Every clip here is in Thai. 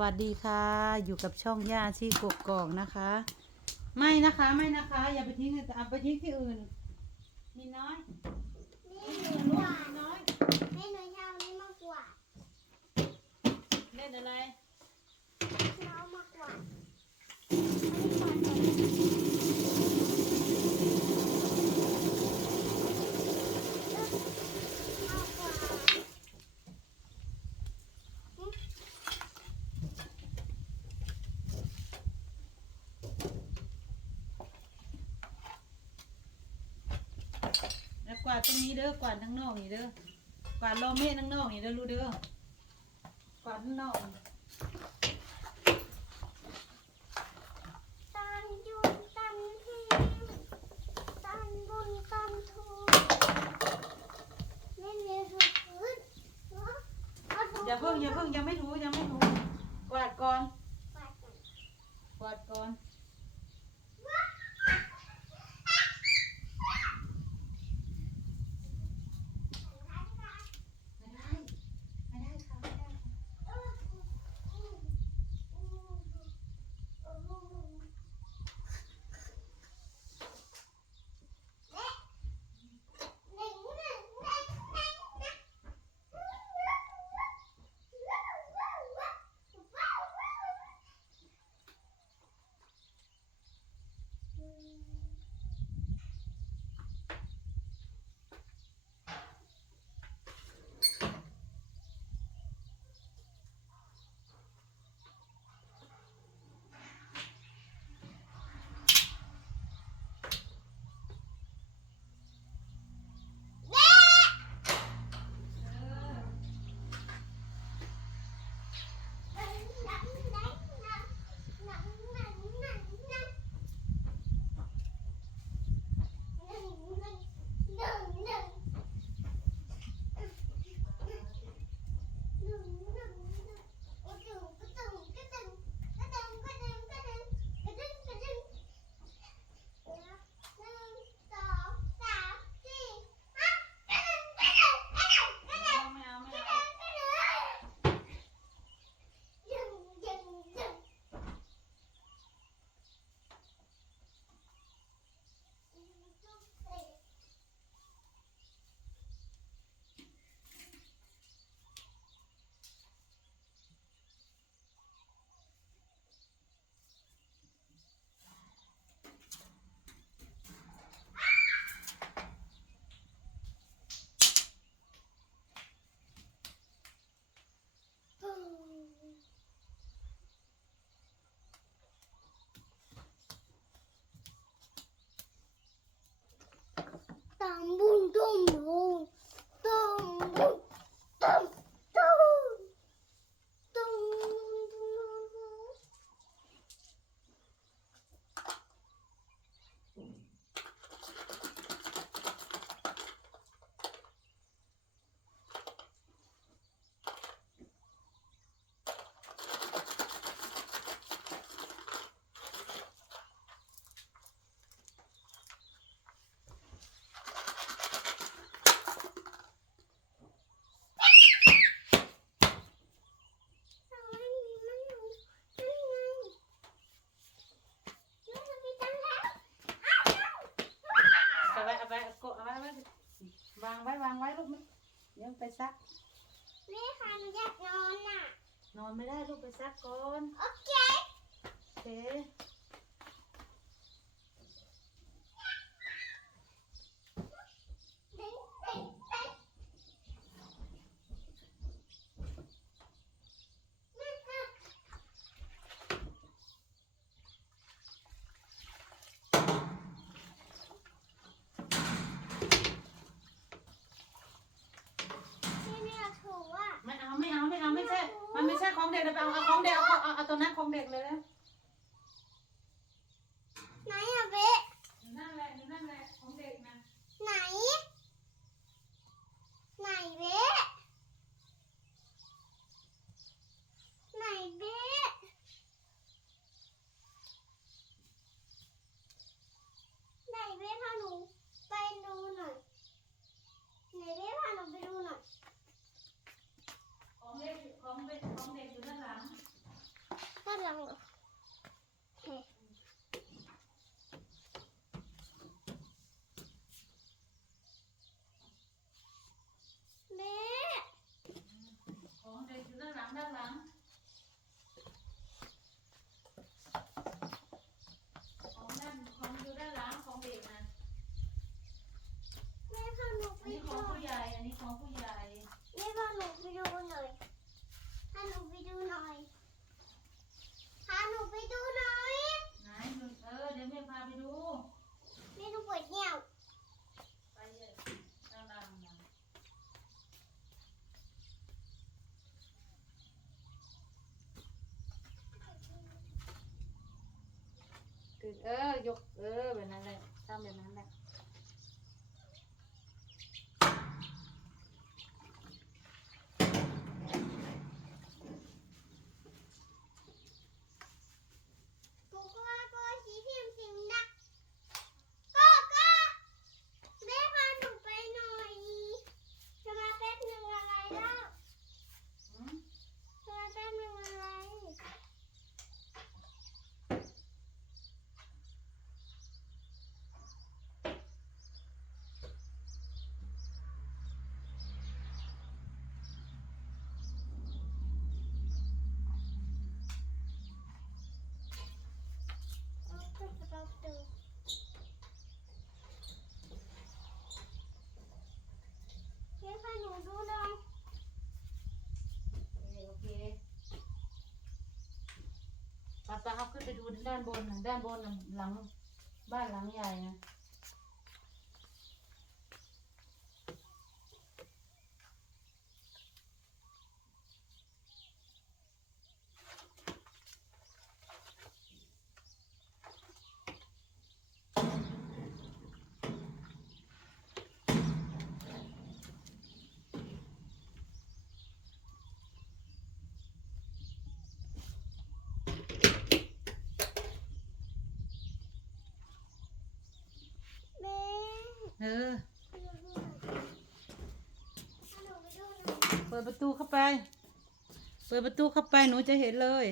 วัสดีค่ะ อยู่กับช่องย่าชีกกกอกนะคะ ไม่นะคะไม่นะคะ อย่าไปทิ้งเอาไปทิ้งที่อื่น มีน้อยนี่หนูกวาน้อยให้หนูเช่านี่มากกว่าเล่นอะไรเรามากวาดอันนี้กว่าดก่อนเอ้ยเอากวาด แล้ วกวาดตรงนี้เด้อกวาดทั้งนอกนี่เด้อกวาดรอเมฆทั้งนอกนี่เด้อรู้เด้อกวาดทั้งนอกนี่ตันยุนตันทีตันบุญตันทูไม่มีสุขพื้นเนาะเอาถูอย่าเพิ่งอย่าเพิ่งยังไม่รู้ยังไม่รู้กวาดก่อน กวาดก่อน กวาดก่อน ซัก แม่ค่ะหนูอยากนอนน่ะ นอนไม่ได้ลูกไปซักก่อน โอเค โอเค ที่แม่ถูกอะ ไม่เอาไม่เอาไม่เอาไม่ใช่ มันไม่ใช่ของ เอาเอาของเด็กเอาเอาเอาตัวนั้นของเด็กเลยแล้ว ป้าป้าเขาขึ้นไปดูด้านบนน่ะด้านบนน่ะหลังบ้านหลังใหญ่นะ แม่ เออพาหนูดูหน่อยพาหนูไปดูหน่อยเปิดประตูเข้าไป เปิดประตูเข้าไปหนูจะเห็นเลย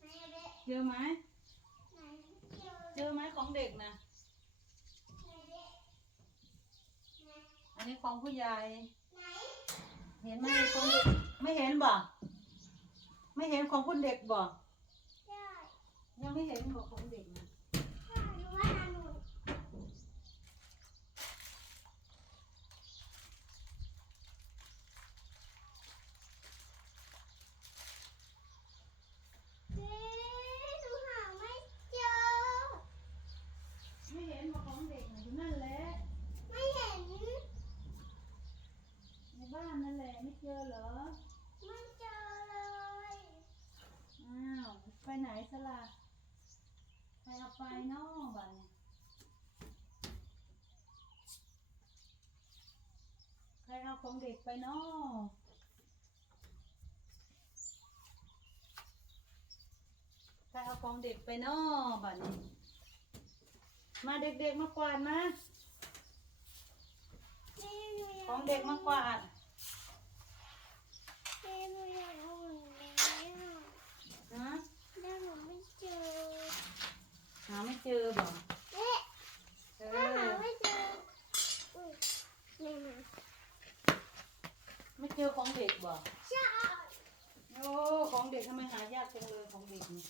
ไหนอะเบ๊ะเจอไหมไหนเจอเจอไหมของเด็กนะไหนเบ๊ะไหนอันนี้ของผู้ใหญ่ไหนเห็นไหมของเด็กไม่เห็นบ่ ไม่เห็นของคุณเด็กบ่ใช่ยังไม่เห็นบอกของเด็กนะ ใช่หนูว่าหนูเบ๊ะหนูหาไม่เจอ ไม่เห็นบอกของเด็กนะอยู่นั่นแหละ ไม่เห็น ในบ้านนั่นแหละไม่เจอเหรอ ไม่เจอเลย อ้าว ไปไหนสละใครเอาไปนาะบ้านเนี่ยใครเอาของเด็กไปเนาะใครเอาของเด็กไปนาะบ้านนี้มาเด็กๆมากวาดมาของเด็กมากวาด แม่หนูอยากเอาหนูแล้ว นะ แล้วหนูไม่เจอ หาไม่เจอบ่เอ๊ะเอถ้าหาอไม่เจออุ้ยแม่มาไม่เจอของเด็กบ่ใช่ โอ้ของเด็กทำไมหายากจังเลยของเด็กนี่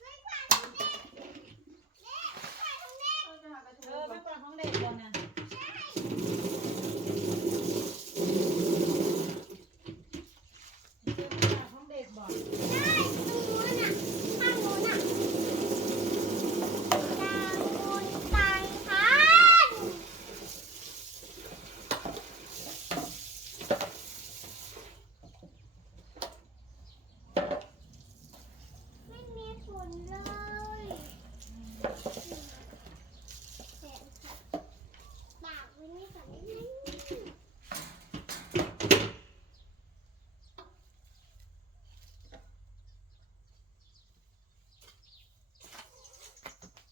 ไม่กวาดของเด็กเด็กไม่กวาดของเด็ก เออไม่กวาดของเด็กบ่นะ ใช่ เจอไม่กวาดของเด็กบ่ ใช่ตรงนู้นน่ะข้างนู้นน่ะตางบุญตังพัน ไม่มีฝนเลยแสนค่ะปากมันไม่ฝันได้ไง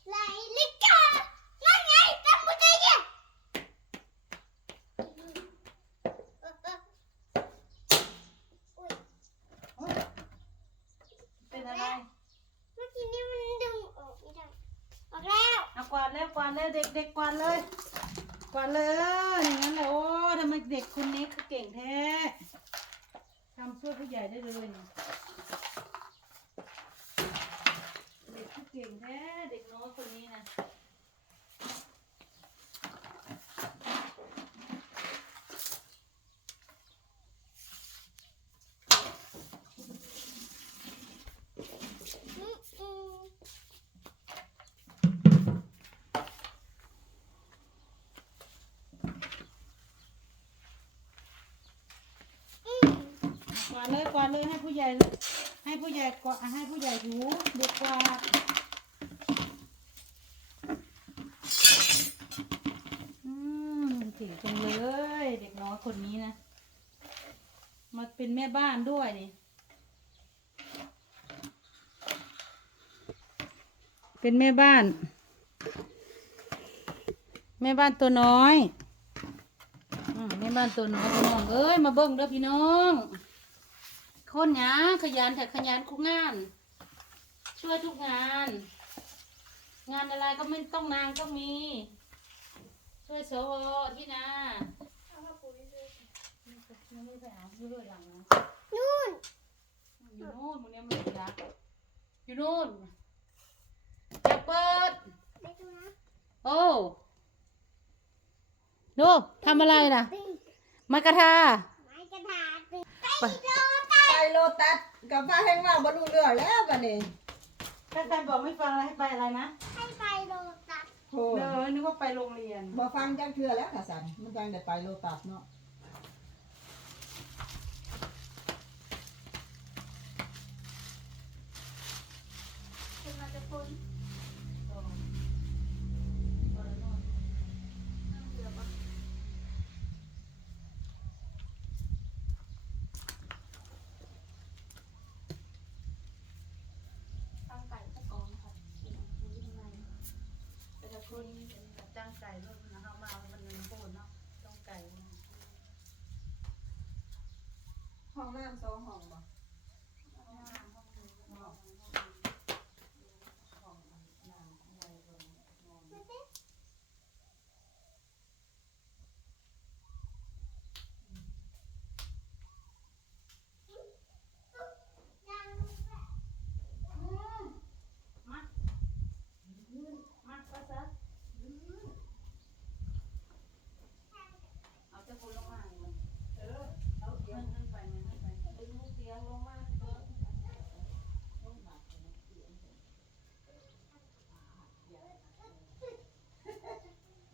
ไหลลิกานั่นไงตามมุดเลยเนี่ยอุ้ย โอ๊ยเป็นอะไร เมื่อกี้นี่มันดึงออกไม่ได้ออกแล้ว เอากวาดเลยเด็กเด็กกวาดเลย กวาดเลยอย่างนั้นแหละโอ้ทำไมเด็กคนนี้เขาเก่งแท้ทำช่วยผู้ใหญ่ได้เลยเนี่ยเด็กเขาเก่งแท้เด็กน้อยคนนี้นะา ดเลยกวาดเลยให้ผู้ใหญ่ ให้ผู้ใหญ่กวาดให้ผู้ใหญ่ถูเด็กกวาดอืมเก่งจังเลย เด็กน้อยคนนี้นะมาเป็นแม่บ้านด้วยนี่เป็นแม่บ้าน แม่บ้านตัวน้อยอแม่บ้านตัวน้อยพี่น้องเอ้ยมาเบิ่งเด้อพี่น้อง คนหยังขยันแต่ขยันคุกงาน ช่วยทุกงาน งานอะไรก็ไม่ต้องนางก็มี ช่วยสวที่นายังไม่ไปเอาอยู่ด้วยหลังนะนู่นอยู่นู่นมึงเนี่ยไม่ได้รักอยู่นู่นอย่าเปิดไปดูนะโอ้ดูทำอะไรน่ะตีมากระทาไม้กระดาษตีไปไป โลตัสกับฟ้าแห้งว่าบรรลุเรื่องแล้วบัดนี้ถ้าใครบอกไม่ฟังอะไรให้ไปอะไรนะ ให้ไปโลตัสโอ้เออนึกว่าไปโรงเรียน บ่ฟังจักเทื่อแล้วค่ะสันมันจังได้ไปโลตัสเนาะคุณมาจะพ้นตั้งไก่ตะกอนค่ะอยู่ข้างใน แต่ละคน จ้างไก่ด้วยนะคะมาวันหนึงโคตรเนาะต้องไก่ห้องน้ำสองห้องบ่ มามาก็ซะเอาเจ้าคุณลงมาเลยเออเอาเตียงขึ้นไปมันขึ้นไปดึงลูกเตียงลงมาเออ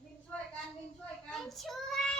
วินช่วยกันวิน ช่วย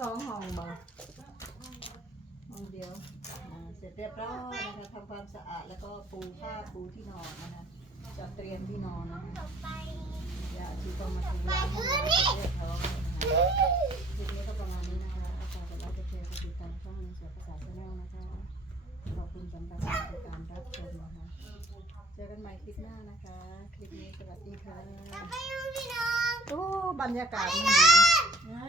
สองห้องบ่ห้องเดียวอ่าเสร็จเรียบร้อยนะคะทำความสะอาดแล้วก็ปูผ้าปูที่นอนนะคะจะเตรียมที่นอนนะอย่าที่ต้องมาถึงร้านให้เราเรียบร้อยนะคะคลิปนี้ก็ประมาณนี้นะคะฝากกดไลค์กดแชร์กดติดตามช่องนี้เสือภาษาชาแนลนะคะขอบคุณสำหรับการรับชมนะคะเจอกันใหม่คลิปหน้านะคะ คลิปนี้สวัสดีค่ะโอ้บรรยากาศมันดีอ่า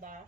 dar